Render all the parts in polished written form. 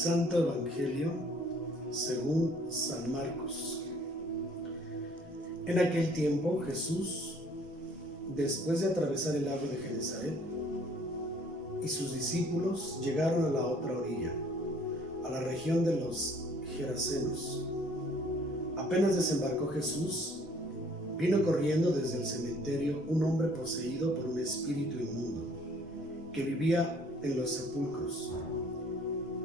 Santo Evangelio según San Marcos. En aquel tiempo Jesús, después de atravesar el lago de Genesaret, y sus discípulos llegaron a la otra orilla, a la región de los Gerasenos. Apenas desembarcó Jesús, vino corriendo desde el cementerio un hombre poseído por un espíritu inmundo, que vivía en los sepulcros.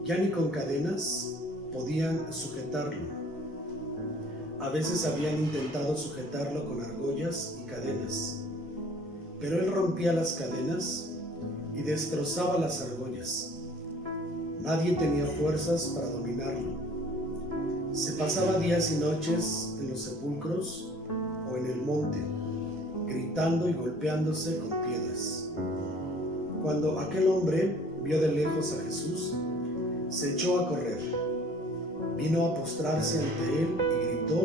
Ya ni con cadenas podían sujetarlo. A veces habían intentado sujetarlo con argollas y cadenas, pero él rompía las cadenas y destrozaba las argollas. Nadie tenía fuerzas para dominarlo. Se pasaba días y noches en los sepulcros o en el monte, gritando y golpeándose con piedras. Cuando aquel hombre vio de lejos a Jesús, se echó a correr, vino a postrarse ante él y gritó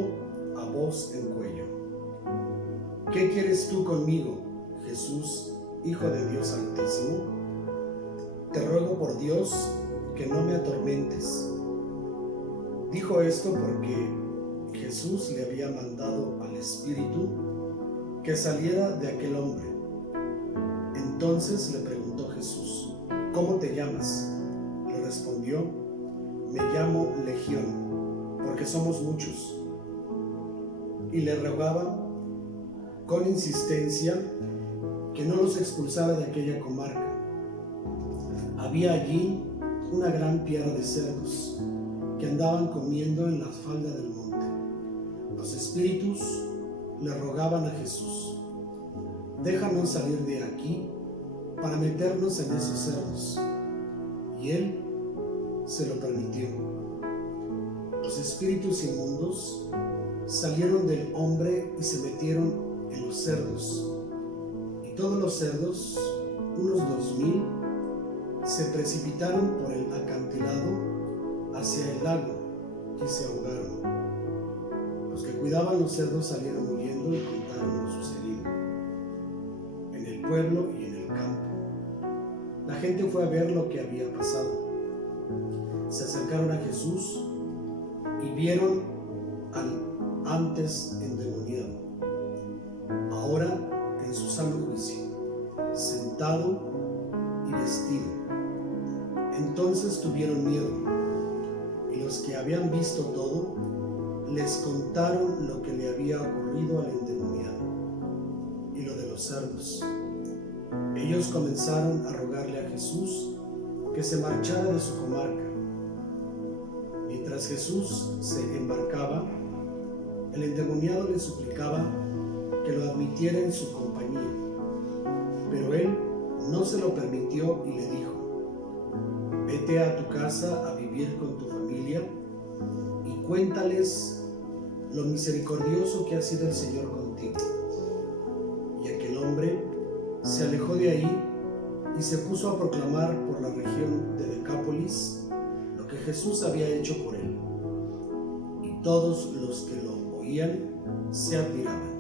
a voz en cuello: ¿Qué quieres tú conmigo, Jesús, Hijo de Dios Altísimo? Te ruego por Dios que no me atormentes. Dijo esto porque Jesús le había mandado al espíritu que saliera de aquel hombre. Entonces le preguntó Jesús: ¿Cómo te llamas? Le respondió: Me llamo Legión, porque somos muchos. Y le rogaba con insistencia que no los expulsara de aquella comarca. Había allí una gran piara de cerdos que andaban comiendo en la falda del monte. Los espíritus le rogaban a Jesús: déjanos salir de aquí para meternos en esos cerdos. Y él se lo permitió. Los espíritus inmundos salieron del hombre y se metieron en los cerdos. Y todos los cerdos, unos 2000, se precipitaron por el acantilado hacia el lago y se ahogaron. Los que cuidaban los cerdos salieron huyendo y contaron lo sucedido en el pueblo y en el campo. La gente fue a ver lo que había pasado. Se acercaron a Jesús y vieron al antes endemoniado, ahora en su sano juicio, sentado y vestido. Entonces tuvieron miedo, y los que habían visto todo les contaron lo que le había ocurrido al endemoniado y lo de los cerdos. Ellos comenzaron a rogarle a Jesús que se marchara de su comarca. Mientras Jesús se embarcaba, el endemoniado le suplicaba que lo admitiera en su compañía, pero él no se lo permitió y le dijo: vete a tu casa a vivir con tu familia y cuéntales lo misericordioso que ha sido el Señor contigo. Y aquel hombre se alejó de ahí y se puso a proclamar por la región de Decápolis lo que Jesús había hecho por él. Y todos los que lo oían se admiraban.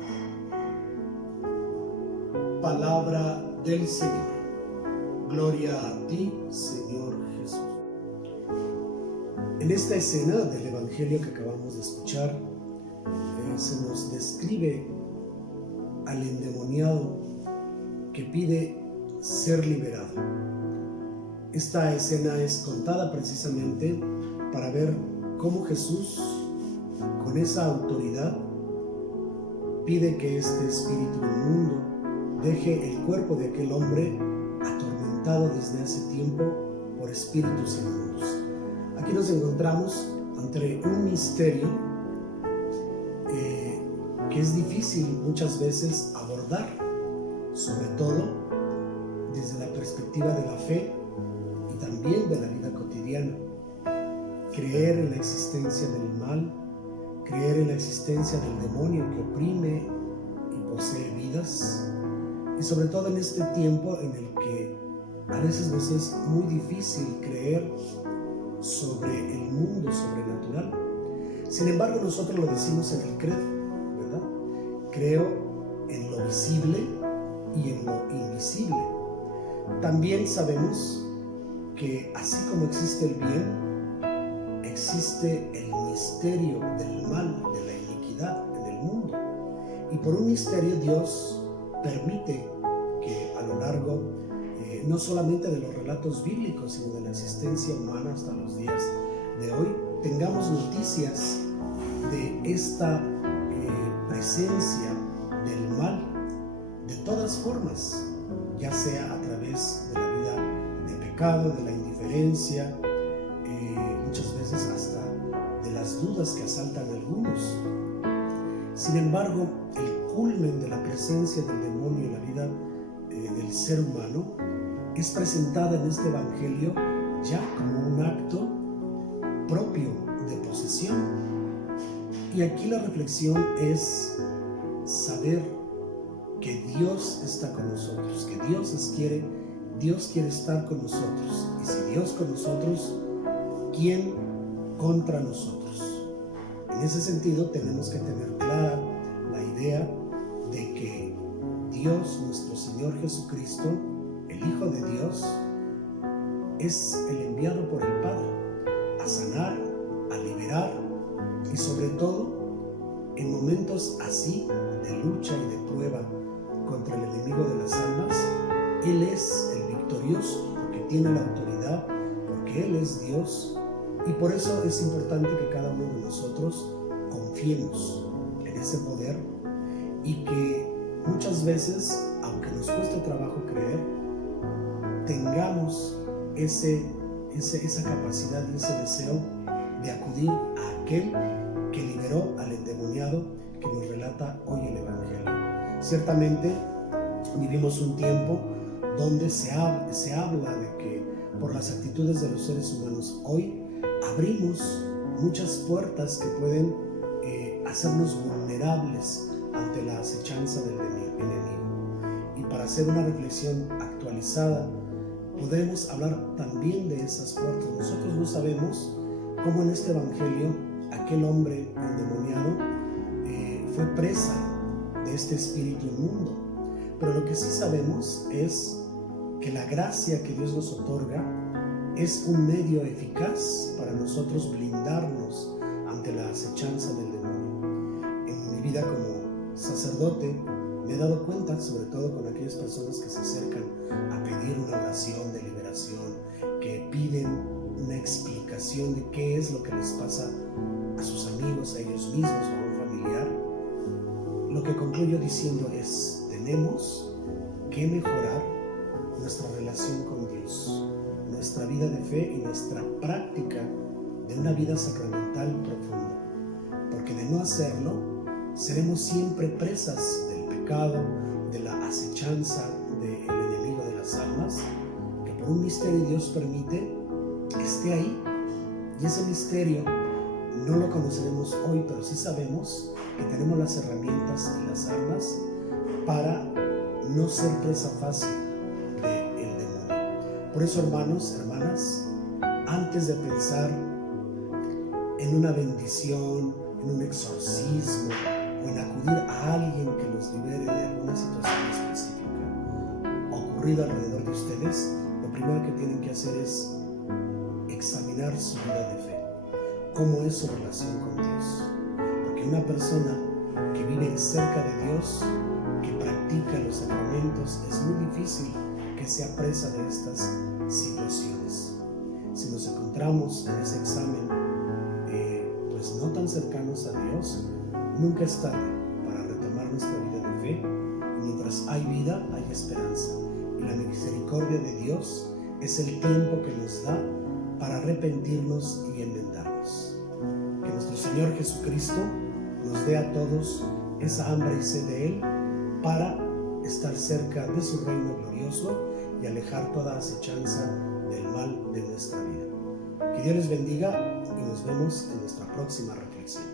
Palabra del Señor. Gloria a ti, Señor Jesús. En esta escena del Evangelio que acabamos de escuchar, se nos describe al endemoniado que pide ser liberado. Esta escena es contada precisamente para ver cómo Jesús, con esa autoridad, pide que este espíritu inmundo deje el cuerpo de aquel hombre atormentado desde hace tiempo por espíritus inmundos. Aquí nos encontramos ante un misterio que es difícil muchas veces abordar, sobre todo desde la perspectiva de la fe y también de la vida cotidiana. Creer en la existencia del mal, creer en la existencia del demonio que oprime y posee vidas, y sobre todo en este tiempo en el que a veces nos es muy difícil creer sobre el mundo sobrenatural. Sin embargo, nosotros lo decimos en el credo, ¿verdad? Creo en lo visible y en lo invisible. También sabemos que así como existe el bien, existe el misterio del mal, de la iniquidad en el mundo. Y por un misterio Dios permite que a lo largo, no solamente de los relatos bíblicos, sino de la existencia humana hasta los días de hoy, tengamos noticias de esta presencia del mal de todas formas, ya sea a través de la vida de pecado, de la indiferencia, muchas veces hasta de las dudas que asaltan a algunos. Sin embargo, el culmen de la presencia del demonio en la vida del ser humano es presentada en este evangelio ya como un acto propio de posesión. Y aquí la reflexión es saber que Dios está con nosotros, que Dios quiere estar con nosotros. Y si Dios con nosotros, ¿quién contra nosotros? En ese sentido tenemos que tener clara la idea de que Dios, nuestro Señor Jesucristo, el Hijo de Dios, es el enviado por el Padre a sanar, a liberar y sobre todo en momentos así de lucha y de prueba contra el enemigo de las almas, Él es el victorioso porque tiene la autoridad, porque Él es Dios. Y por eso es importante que cada uno de nosotros confiemos en ese poder y que muchas veces, aunque nos cueste trabajo creer, tengamos esa capacidad y ese deseo de acudir a aquel que liberó al endemoniado que nos relata hoy el Evangelio. Ciertamente vivimos un tiempo donde se habla de que por las actitudes de los seres humanos hoy abrimos muchas puertas que pueden hacernos vulnerables ante la acechanza del enemigo. Y para hacer una reflexión actualizada, podemos hablar también de esas puertas. Nosotros no sabemos cómo en este evangelio aquel hombre endemoniado fue presa de este espíritu inmundo, pero lo que sí sabemos es que la gracia que Dios nos otorga es un medio eficaz para nosotros blindarnos ante la acechanza del demonio. En mi vida como sacerdote me he dado cuenta, sobre todo con aquellas personas que se acercan a pedir una oración de liberación, que piden una explicación de qué es lo que les pasa a sus amigos, a ellos mismos o a un familiar. Lo que concluyo diciendo es: tenemos que mejorar nuestra relación con Dios, nuestra vida de fe y nuestra práctica de una vida sacramental profunda, porque de no hacerlo seremos siempre presas del pecado, de la acechanza del enemigo de las almas, que por un misterio Dios permite que esté ahí. Y ese misterio no lo conoceremos hoy, pero sí sabemos que tenemos las herramientas y las armas para no ser presa fácil del demonio. Por eso, hermanos, hermanas, antes de pensar en una bendición, en un exorcismo o en acudir a alguien que los libere de alguna situación específica ocurrida alrededor de ustedes, lo primero que tienen que hacer es examinar su vida de fe. ¿Cómo es su relación con Dios? Porque una persona que vive cerca de Dios, que practica los sacramentos, es muy difícil que sea presa de estas situaciones. Si nos encontramos en ese examen, pues no tan cercanos a Dios, nunca es tarde para retomar nuestra vida de fe. Y mientras hay vida, hay esperanza. Y la misericordia de Dios es el tiempo que nos da para arrepentirnos y enmendarnos. Que nuestro Señor Jesucristo nos dé a todos esa hambre y sed de Él para estar cerca de su reino glorioso y alejar toda acechanza del mal de nuestra vida. Que Dios les bendiga y nos vemos en nuestra próxima reflexión.